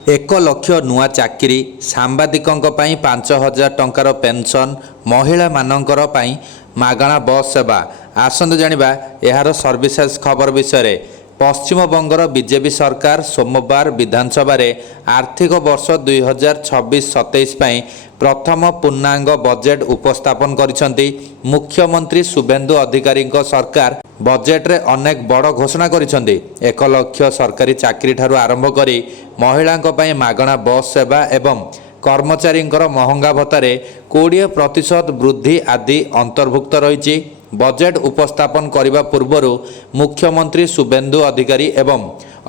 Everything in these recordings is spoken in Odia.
1 ଲକ୍ଷ ନୂଆ ଚାକିରି, ସାମ୍ବାଦିକଙ୍କ ପାଇଁ 5,000 ଟଙ୍କାର ପେନ୍ସନ୍, ମହିଳାମାନଙ୍କର ପାଇଁ ମାଗଣା ବସ୍ ସେବା। ଆସନ୍ତୁ ଜାଣିବା ଏହାର ସର୍ଭିସେସ୍ ଖବର ବିଷୟରେ। ପଶ୍ଚିମବଙ୍ଗର ବିଜେପି ସରକାର ସୋମବାର ବିଧାନସଭାରେ ଆର୍ଥିକ ବର୍ଷ 2026-27 ପାଇଁ ପ୍ରଥମ ପୂର୍ଣ୍ଣାଙ୍ଗ ବଜେଟ୍ ଉପସ୍ଥାପନ କରିଛନ୍ତି। ମୁଖ୍ୟମନ୍ତ୍ରୀ ଶୁଭେନ୍ଦୁ ଅଧିକାରୀଙ୍କ ସରକାର ବଜେଟ୍ରେ ଅନେକ ବଡ଼ ଘୋଷଣା କରିଛନ୍ତି। 1 ଲକ୍ଷ ସରକାରୀ ଚାକିରି ଠାରୁ ଆରମ୍ଭ କରି ମହିଳାଙ୍କ ପାଇଁ ମାଗଣା ବସ୍ ସେବା ଏବଂ କର୍ମଚାରୀଙ୍କର ମହଙ୍ଗା ଭତ୍ତାରେ 20% ବୃଦ୍ଧି ଆଦି ଅନ୍ତର୍ଭୁକ୍ତ ରହିଛି। ବଜେଟ୍ ଉପସ୍ଥାପନ କରିବା ପୂର୍ବରୁ ମୁଖ୍ୟମନ୍ତ୍ରୀ ଶୁଭେନ୍ଦୁ ଅଧିକାରୀ ଏବଂ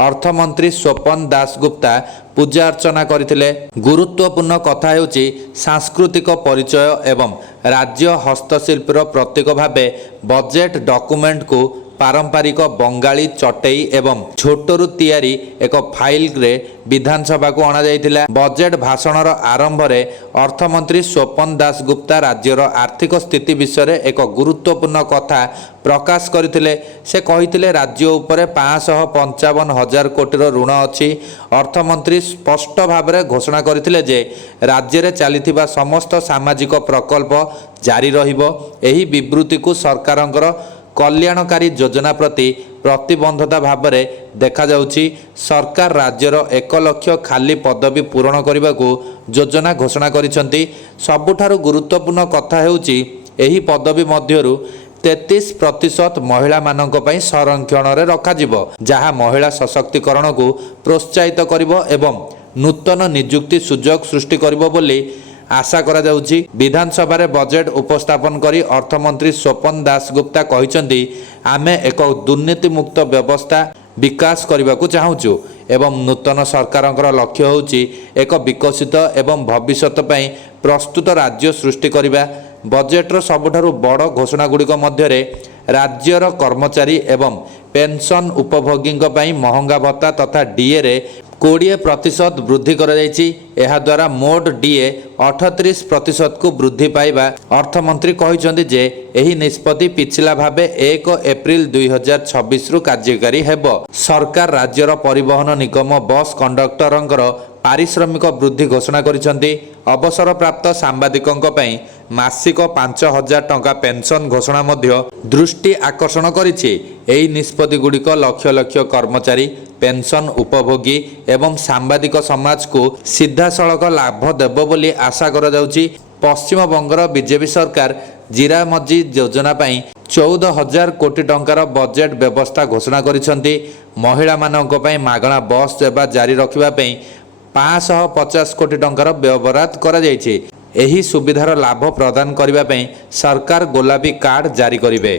ଅର୍ଥମନ୍ତ୍ରୀ ସ୍ୱପନ ଦାସଗୁପ୍ତା ପୂଜା ଅର୍ଚ୍ଚନା କରିଥିଲେ। ଗୁରୁତ୍ୱପୂର୍ଣ୍ଣ କଥା ହେଉଛି ସାଂସ୍କୃତିକ ପରିଚୟ ଏବଂ ରାଜ୍ୟ ହସ୍ତଶିଳ୍ପର ପ୍ରତୀକ ଭାବେ ବଜେଟ୍ ଡକୁମେଣ୍ଟକୁ ପାରମ୍ପରିକ ବଙ୍ଗାଳୀ ଚଟେଇ ଏବଂ ଝୋଟରୁ ତିଆରି ଏକ ଫାଇଲ୍ରେ ବିଧାନସଭାକୁ ଅଣାଯାଇଥିଲା। ବଜେଟ୍ ଭାଷଣର ଆରମ୍ଭରେ ଅର୍ଥମନ୍ତ୍ରୀ ସ୍ୱପନ ଦାସଗୁପ୍ତା ରାଜ୍ୟର ଆର୍ଥିକ ସ୍ଥିତି ବିଷୟରେ ଏକ ଗୁରୁତ୍ୱପୂର୍ଣ୍ଣ କଥା ପ୍ରକାଶ କରିଥିଲେ। ସେ କହିଥିଲେ, ରାଜ୍ୟ ଉପରେ 555,000 କୋଟିର ଋଣ ଅଛି। ଅର୍ଥମନ୍ତ୍ରୀ ସ୍ପଷ୍ଟ ଭାବରେ ଘୋଷଣା କରିଥିଲେ ଯେ ରାଜ୍ୟରେ ଚାଲିଥିବା ସମସ୍ତ ସାମାଜିକ ପ୍ରକଳ୍ପ ଜାରି ରହିବ। ଏହି ବିବୃତ୍ତିକୁ ସରକାରଙ୍କର କଲ୍ୟାଣକାରୀ ଯୋଜନା ପ୍ରତି ପ୍ରତିବଦ୍ଧତା ଭାବରେ ଦେଖାଯାଉଛି। ସରକାର ରାଜ୍ୟର 1 ଲକ୍ଷ ଖାଲି ପଦବୀ ପୂରଣ କରିବାକୁ ଯୋଜନା ଘୋଷଣା କରିଛନ୍ତି। ସବୁଠାରୁ ଗୁରୁତ୍ୱପୂର୍ଣ୍ଣ କଥା ହେଉଛି ଏହି ପଦବୀ ମଧ୍ୟରୁ 33% ମହିଳାମାନଙ୍କ ପାଇଁ ସଂରକ୍ଷଣରେ ରଖାଯିବ, ଯାହା ମହିଳା ସଶକ୍ତିକରଣକୁ ପ୍ରୋତ୍ସାହିତ କରିବ ଏବଂ ନୂତନ ନିଯୁକ୍ତି ସୁଯୋଗ ସୃଷ୍ଟି କରିବ ବୋଲି ଆଶା କରାଯାଉଛି। ବିଧାନସଭାରେ ବଜେଟ୍ ଉପସ୍ଥାପନ କରି ଅର୍ଥମନ୍ତ୍ରୀ ସ୍ୱପନ ଦାସଗୁପ୍ତା କହିଛନ୍ତି, ଆମେ ଏକ ଦୁର୍ନୀତିମୁକ୍ତ ବ୍ୟବସ୍ଥା ବିକାଶ କରିବାକୁ ଚାହୁଁଛୁ ଏବଂ ନୂତନ ସରକାରଙ୍କର ଲକ୍ଷ୍ୟ ହେଉଛି ଏକ ବିକଶିତ ଏବଂ ଭବିଷ୍ୟତ ପାଇଁ ପ୍ରସ୍ତୁତ ରାଜ୍ୟ ସୃଷ୍ଟି କରିବା। ବଜେଟ୍ର ସବୁଠାରୁ ବଡ଼ ଘୋଷଣାଗୁଡ଼ିକ ମଧ୍ୟରେ ରାଜ୍ୟର କର୍ମଚାରୀ ଏବଂ ପେନ୍ସନ୍ ଉପଭୋଗୀଙ୍କ ପାଇଁ ମହଙ୍ଗା ଭତ୍ତା ତଥା ଡିଏରେ 20% ବୃଦ୍ଧି କରାଯାଇଛି। ଏହାଦ୍ୱାରା ମୋଟ ଡିଏ 38%କୁ ବୃଦ୍ଧି ପାଇବା। ଅର୍ଥମନ୍ତ୍ରୀ କହିଛନ୍ତି ଯେ ଏହି ନିଷ୍ପତ୍ତି ପିଛିଲା ଭାବେ 1 ଏପ୍ରିଲ 2026ରୁ କାର୍ଯ୍ୟକାରୀ ହେବ। ସରକାର ରାଜ୍ୟର ପରିବହନ ନିଗମ ବସ୍ କଣ୍ଡକ୍ଟରଙ୍କର ପାରିଶ୍ରମିକ ବୃଦ୍ଧି ଘୋଷଣା କରିଛନ୍ତି। ଅବସରପ୍ରାପ୍ତ ସାମ୍ବାଦିକଙ୍କ ପାଇଁ ମାସିକ 5,000 ଟଙ୍କା ପେନ୍ସନ୍ ଘୋଷଣା ମଧ୍ୟ ଦୃଷ୍ଟି ଆକର୍ଷଣ କରିଛି। ଏହି ନିଷ୍ପତ୍ତିଗୁଡ଼ିକ ଲକ୍ଷ ଲକ୍ଷ କର୍ମଚାରୀ, ପେନ୍ସନ୍ ଉପଭୋଗୀ ଏବଂ ସାମ୍ବାଦିକ ସମାଜକୁ ସିଧାସଳଖ ଲାଭ ଦେବ ବୋଲି ଆଶା କରାଯାଉଛି। ପଶ୍ଚିମବଙ୍ଗର ବିଜେପି ସରକାର ଜିରା ମଞ୍ଜି ଯୋଜନା ପାଇଁ 14,000 କୋଟି ଟଙ୍କାର ବଜେଟ୍ ବ୍ୟବସ୍ଥା ଘୋଷଣା କରିଛନ୍ତି। ମହିଳାମାନଙ୍କ ପାଇଁ ମାଗଣା ବସ୍ ସେବା ଜାରି ରଖିବା ପାଇଁ 550 କୋଟି ଟଙ୍କାର ବ୍ୟବରାଦ କରାଯାଇଛି। ଏହି ସୁବିଧାର ଲାଭ ପ୍ରଦାନ କରିବା ପାଇଁ ସରକାର ଗୋଲାପୀ କାର୍ଡ ଜାରି କରିବେ।